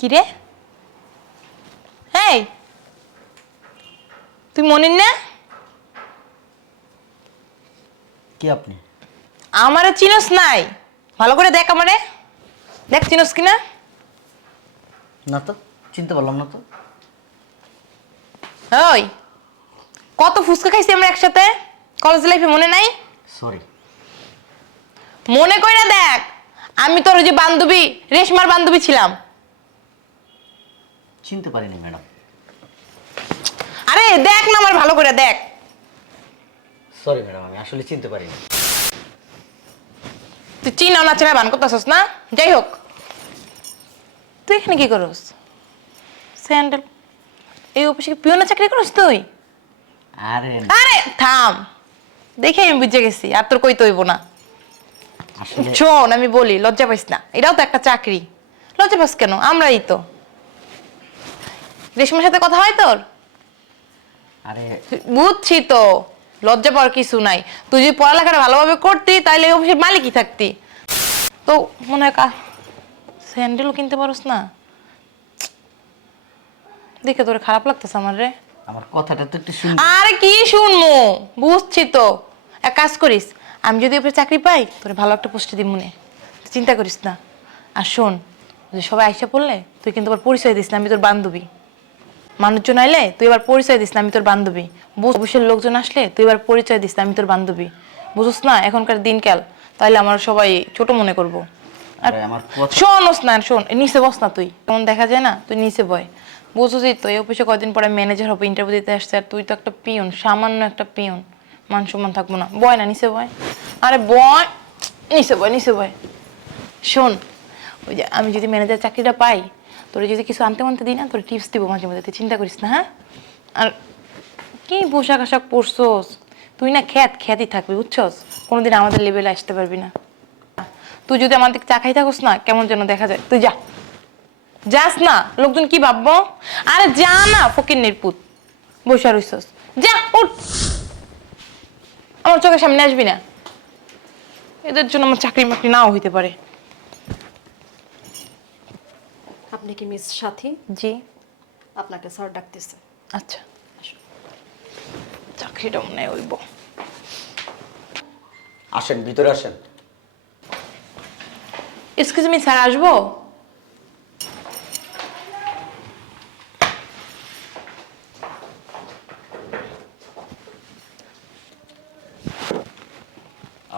কি রে? এই তুই মনির না? কি আপনি? আমারে চিনস নাই। ভালো করে দেখ আমারে। দেখ চিনস কিনা? না তো চিনতে পারলাম না তো। ওই কত ফুচকা খাইছি আমরা একসাথে? কলেজ লাইফে মনে নাই? সরি মনে কইরা দেখ আমি তোর ওই যে বান্ধবী রেশমার বান্ধবী ছিলাম। চিনতে পারিনি ম্যাডাম। আরে দেখ না আমার ভালো করে দেখ। সরি ম্যাডাম আমি আসলে চিনতে পারিনি। তুই চিনাও না চেনা বান করতেছস না? যাই হোক। তুই এখানে কি করস? স্যান্ডেল। এই অফিসে পিওনা চাকরি করস তুই? আরে আরে থাম। দেখে আমি বুঝে গেছি আর তোর কই তৈব না। আসলে শোন আমি বলি লজ্জা পাইস না। এটাও তো একটা চাকরি। লজ্জা পাস কেন? আমরাই তো। রেশমের সাথে কথা হয় তোর? আরে বুঝছি তো লজ্জা পাওয়ার কিছু নাই। তুই যদি পড়ালেখাটা ভালোভাবে করতি তাহলে এই অফিসের মালিকই থাকতি। তো মনে হয় কা স্যান্ডেলও কিনতে পারোস না। দেখে তোর খারাপ লাগতেছে আমার রে। আমার কথাটা তো একটু শুন আরে কি শুনমু? বুঝছি তো। এক কাজ করিস আমি যদি ওপরে চাকরি পাই তোর ভালো একটা পোস্টে দিব মনে চিন্তা করিস না। আর শোন যদি সবাই আইসা পড়লে তুই কিন্তু আবার পরিচয় দিস না আমি তোর বান্ধবী। মানুষজন আইলে তুই এবার পরিচয় দিস না আমি তোর বান্ধবী। বুঝ অফিসের লোকজন আসলে তুই এবার পরিচয় দিস না আমি তোর বান্ধবী। বুঝোস না এখনকার দিনকাল। তাহলে আমার সবাই ছোট মনে করব। আর শোনস না শোন নিচে বস না তুই। তেমন দেখা যায় না তুই নিচে বয়। বুঝছিস তো এই অফিসে কয়দিন পরে ম্যানেজার হবে ইন্টারভিউ দিতে আসছে আর তুই তো একটা পিয়ন সামান্য একটা পিয়ন। মান সম্মান থাকব না। বয় না নিচে বয়। আরে বয় নিচে বয় নিচে বয়। শোন ওই যে আমি যদি ম্যানেজার চাকরিটা পাই তোর যদি কিছু আনতে মানতে দিই না, তোর টিপস দিব মাঝে মাঝে তুই চিন্তা করিস না হ্যাঁ? আর কি পোশাক আশাক পরছোস? তুই না খ্যাত খ্যাতি থাকবি, বুঝছস? কোনোদিন আমাদের লেভেলে আসতে পারবি না। তুই যদি আমার দিকে চা খাই থাকস না, কেমন যেন দেখা যায়। তুই যা। যাস না, লোকজন কি ভাববো? আরে যা না ফকির নির্পুত বসে রইছস। যা, উঠ। আমার চোখের সামনে আসবি না। এদের জন্য আমার চাকরি মাকরি নাও হইতে পারে। আপনি কি মিস সাথী? জি। আপনাকে স্যার ডাকতেছে। আচ্ছা। চাকরিটা মনে হইব আসেন ভিতরে আসেন। এক্সকিউজ মি স্যার আসব?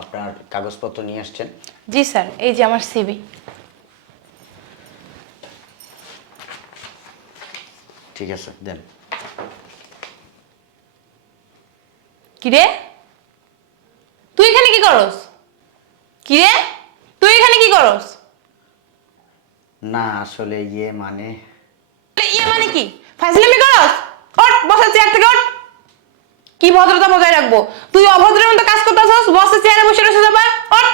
আপনার কাগজপত্র নিয়ে আসছেন? জি স্যার এই যে আমার সিবি ঠিক আছে দেন। কিরে? তুই এখানে কি করস? কিরে? তুই এখানে কি করস? না আসলে ইয়ে মানে ইয়ে মানে কি? ফাইজলামি করস? ওঠ বসে চেয়ার থেকে ওঠ। কি ভদ্রতা বজায় রাখব? তুই অভদ্রের মতো কাজ করতেছস? বসে চেয়ারে বসে রয়েছে যাবা ওঠ।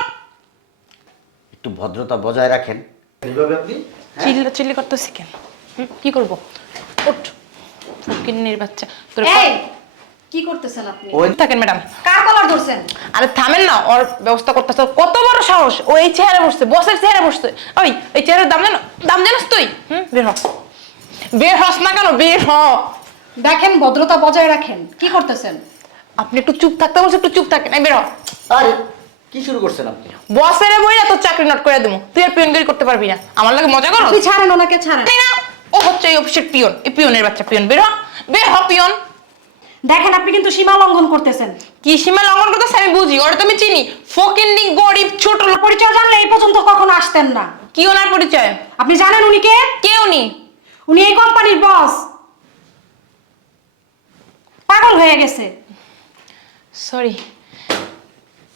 একটু ভদ্রতা বজায় রাখেন। এইভাবে আপনি? চিল্লা চিল্লি করতেছি কেন? হুম, কি করব? ওঠ ফকিন্নির বাচ্চা। তোর এই কি করতেছেন আপনি? ওই থাকেন ম্যাডাম। কার কলার ধরছেন? আরে থামেন না ওর ব্যবস্থা করতেছে। কত বড় সাহস ও এই চেয়ারে বসছে বসের চেয়ারে বসছে। ওই এই চেয়ারের দাম জানো দাম জানিস তুই? হুম বের হ। বের হস না কেন বের হ। দেখেন ভদ্রতা বজায় রাখেন। কি করতেছেন? আপনি একটু চুপ থাকতে বলছে একটু চুপ থাকেন। এই বের হ। আরে কি শুরু করছেন আপনি? বসের বইরা তোর চাকরি নট করে দেবো। তুই আর পিয়নগিরি করতে পারবি না। আমার লাগে মজা করো। আপনি ছাড়েন ওনাকে ছাড়েন। না ও হচ্ছে এই অফিসের পিয়ন এই পিয়নের বাচ্চা পিয়ন বের। হ বের হ পিয়ন। দেখেন আপনি কিন্তু সীমা লঙ্ঘন করতেছেন। কি সীমা লঙ্ঘন করতেছে আমি বুঝি ওরা তো আমি চিনি। ফকিন্নি গরিব ছোট লোক। পরিচয় জানলে এই পর্যন্ত কখনো আসতেন না। কি ওনার পরিচয়? আপনি জানেন উনি কে? কে উনি? উনি এই কোম্পানির বস। পাগল হয়ে গেছে। সরি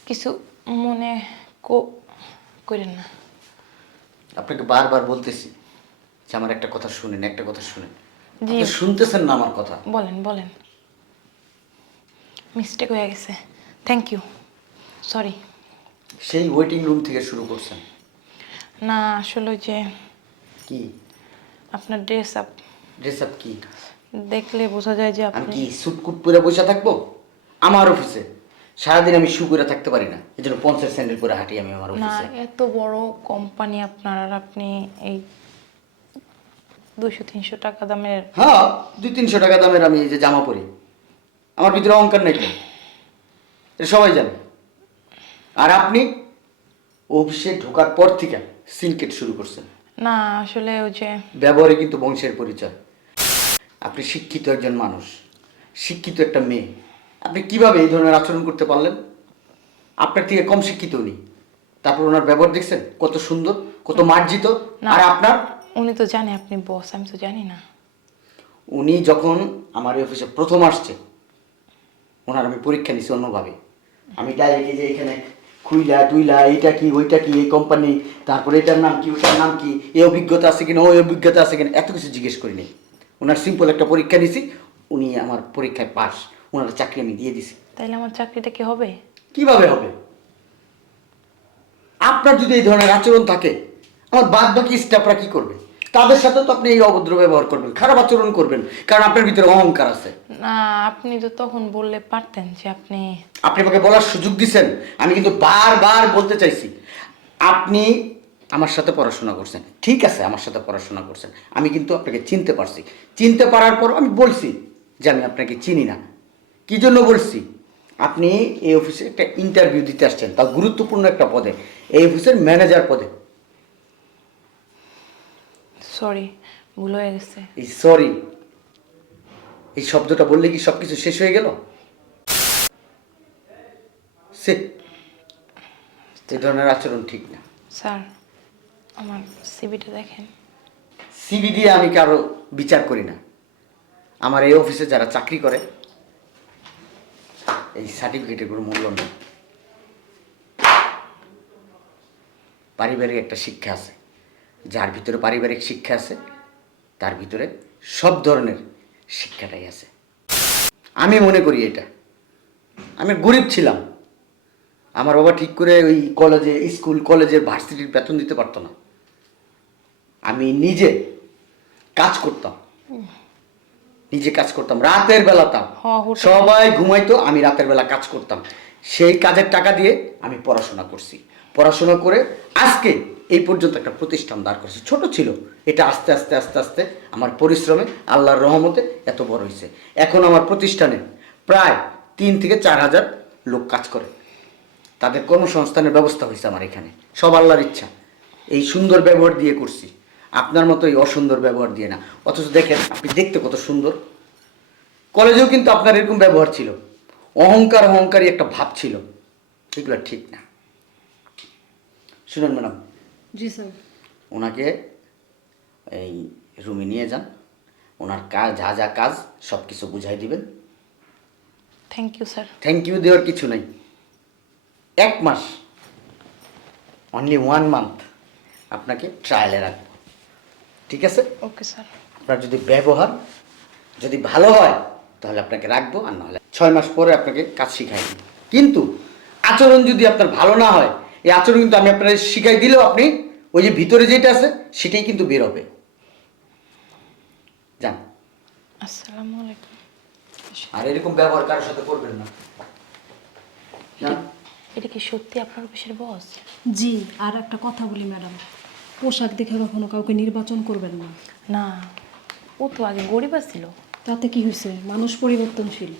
কিছু মনে কো- করেন না। আপনাকে বারবার বলতেছি যে আমার একটা কথা শুনেন একটা কথা শুনেন। জি। আপনি শুনতেছেন না আমার কথা? বলেন বলেন। মিস্টেক হয়ে গেছে। থ্যাংক ইউ সরি সেই ওয়েটিং রুম থেকে শুরু করছেন? না আসলে ওই যে কি? আপনার ড্রেস আপ ড্রেস আপ কি? দেখলে বোঝা যায় যে আমি আপনি কি সুটকুট পরে বসে থাকব? আমার অফিসে সারাদিন আমি শু করে থাকতে পারি না। এই জন্য পঞ্চাশ স্যান্ডেল পরে হাঁটি আমি আমার না অফিসে এত বড় কোম্পানি আপনার আর আপনি এই দুশো তিনশো টাকা দামের হ্যাঁ দুই তিনশো টাকা দামের আমি এই যে জামা পরি। আমার ভিতরে অহংকার নেই এটা সবাই জানে। আর আপনি অফিসে ঢোকার পর থেকে সিনকেট শুরু করছেন। না আসলে ওই যে ব্যবহারে কিন্তু বংশের পরিচয়। আপনি শিক্ষিত একজন মানুষ শিক্ষিত একটা মেয়ে। আপনি কীভাবে এই ধরনের আচরণ করতে পারলেন? আপনার থেকে কম শিক্ষিত উনি। তারপর ওনার ব্যবহার দেখছেন? কত সুন্দর কত মার্জিত। আর আপনার? উনি তো জানে আপনি বস আমি তো জানি না। উনি যখন আমার এই অফিসে প্রথম আসছে ওনার আমি পরীক্ষা নিছি অন্যভাবে। আমি ডাইরেক্ট যে এখানে খুইলা টুইলা এইটা কি ওইটা কি এই কোম্পানি তারপরে এটার নাম কি ওইটার নাম কি এই অভিজ্ঞতা আছে কিনা ওই অভিজ্ঞতা আছে কিনা এত কিছু জিজ্ঞেস করি করিনি ওনার সিম্পল একটা পরীক্ষা নিছি উনি আমার পরীক্ষায় পাস ওনার চাকরি আমি দিয়ে দিছি। তাইলে আমার চাকরিটা কি হবে? কীভাবে হবে? আপনার যদি এই ধরনের আচরণ থাকে আমার বাদ বাকি স্টাফরা কি করবে? তাদের সাথে তো আপনি এই অভদ্র ব্যবহার করবেন খারাপ আচরণ করবেন কারণ আপনার ভিতরে অহংকার আছে। না আপনি তো তখন বললে পারতেন যে আপনি আপনি আমাকে বলার সুযোগ দিছেন আমি কিন্তু বারবার বলতে চাইছি। আপনি আমার সাথে পড়াশোনা করছেন ঠিক আছে আমার সাথে পড়াশোনা করছেন আমি কিন্তু আপনাকে চিনতে পারছি। চিনতে পারার পর আমি বলছি যে আমি আপনাকে চিনি না। কি জন্য বলছি? আপনি এই অফিসে একটা ইন্টারভিউ দিতে আসছেন তাও গুরুত্বপূর্ণ একটা পদে এই অফিসের ম্যানেজার পদে। সরি ভুল হয়ে গেছে। এই সরি এই শব্দটা বললে কি সব কিছু শেষ হয়ে গেল? সে এই ধরনের আচরণ ঠিক না। স্যার আমার সিবিটা দেখেন। সিবি দিয়ে আমি কারও বিচার করি না। আমার এই অফিসে যারা চাকরি করে এই সার্টিফিকেটের কোনো মূল্য নেই। পারিবারিক একটা শিক্ষা আছে। যার ভিতরে পারিবারিক শিক্ষা আছে তার ভিতরে সব ধরনের শিক্ষাটাই আছে। আমি মনে করি এটা। আমি গরিব ছিলাম। আমার বাবা ঠিক করে ওই কলেজে স্কুল কলেজের ভার্সিটির বেতন দিতে পারতো না। আমি নিজে কাজ করতাম। নিজে কাজ করতাম রাতের বেলাতাম হ, সবাই ঘুমাইতো আমি রাতের বেলা কাজ করতাম। সেই কাজের টাকা দিয়ে আমি পড়াশোনা করছি। পড়াশোনা করে আজকে এই পর্যন্ত একটা প্রতিষ্ঠান দাঁড় করছি। ছোট ছিল। এটা আস্তে আস্তে আস্তে আস্তে আমার পরিশ্রমে আল্লাহর রহমতে এত বড় হয়েছে। এখন আমার প্রতিষ্ঠানে প্রায় তিন থেকে চার হাজার লোক কাজ করে। তাদের কর্মসংস্থানের ব্যবস্থা হয়েছে আমার এখানে। সব আল্লাহর ইচ্ছা। এই সুন্দর ব্যবহার দিয়ে করছি। আপনার মতো এই অসুন্দর ব্যবহার দিয়ে না। অথচ দেখেন, আপনি দেখতে কত সুন্দর। কলেজেও কিন্তু আপনার এরকম ব্যবহার ছিল। অহংকার অহংকারী একটা ভাব ছিল। এগুলো ঠিক না। শুনুন ম্যাডাম জি স্যার। ওনাকে এই রুমে নিয়ে যান। ওনার কাজ যা যা কাজ সব কিছু বুঝাই দিবেন। Thank you sir thank you দেওয়ার কিছু নাই। এক মাস অনলি ওয়ান মান্থ আপনাকে ট্রায়ালে রাখব। ঠিক আছে? ওকে স্যার আপনার যদি ব্যবহার যদি ভালো হয় তাহলে আপনাকে রাখব আর নাহলে ছয় মাস পরে আপনাকে কাজ শিখাই কিন্তু আচরণ যদি আপনার ভালো না হয় এই আচরণ কিন্তু আমি আপনার শিখাই দিলেও আপনি ওই যে ভিতরে যেটা আছে সেটাই কিন্তু বের হবে। যান। আসসালামু আলাইকুম। আর এরকম ব্যবহার কারোর সাথে করবেন না। এটা কি সত্যি আপনার অফিসের বস? জি আর একটা কথা বলি ম্যাডাম। পোশাক দেখে কখনো কাউকে নির্বাচন করবেন না। না ও তো আগে গরিব ছিল তাতে কি হয়েছে মানুষ পরিবর্তনশীল।